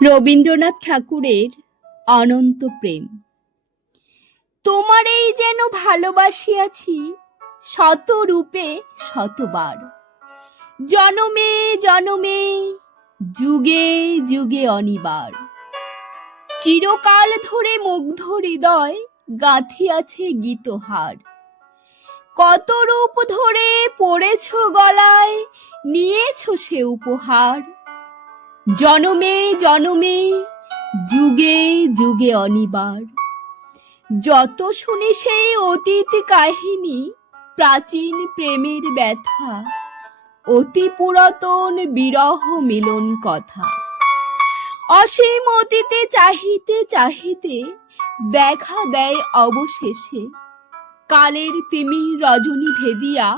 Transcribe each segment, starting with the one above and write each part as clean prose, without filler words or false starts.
রবীন্দ্রনাথ ঠাকুরের অনন্ত প্রেম। তোমারেই যেন ভালোবাসিয়াছি শত রূপে শতবার, জনমে জনমে যুগে যুগে অনিবার। চিরকাল ধরে মুগ্ধ হৃদয় গাঁথিয়াছে গীতহার। কত রূপ ধরে পড়েছ গলায়, নিয়েছ সে উপহার। জনমে জনমে যুগে যুগে অনিবার। যত শুনি সেই অতীত কাহিনী, প্রাচীন প্রেমের ব্যথা, অতি পুরাতন বিরহ মিলন কথা। অসীম অতীতে চাহিতে চাহিতে দেখা দেয় অবশেষে কালের তিমির রজনী ভেদিয়া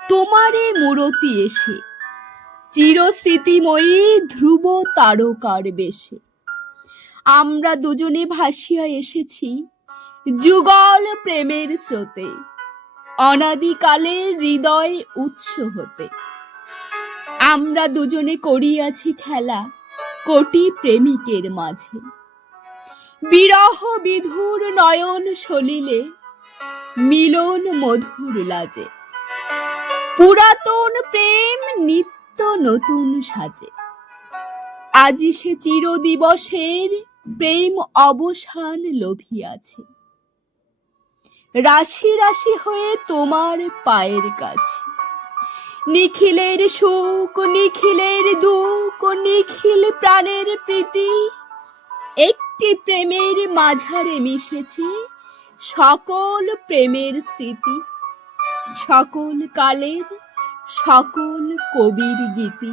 তোমারে মূরতি এসে, চিরস্মৃতিময়ী ধ্রুব তারকার বেশে। আমরা দুজনে ভাসিয়া এসেছি যুগল প্রেমের স্রোতে, অনাদিকালের হৃদয় উৎস হতে। আমরা দুজনে করিয়াছি খেলা কোটি প্রেমিকের মাঝে, বিরহ বিধুর নয়ন সলিলে মিলন মধুর লাজে। পুরাতন প্রেম নিত্য নতুন সাজে, আজি সে চির দিবসের প্রেম অবসান লোভিয়াছে। রাশি রাশি হয়ে তোমার পায়ের কাছে, নিখিলের সুখ নিখিলের দুঃখ নিখিল প্রাণের প্রীতি, একটি প্রেমের মাঝারে মিশেছে সকল প্রেমের স্মৃতি, সকল কালের সকল কবির গীতি।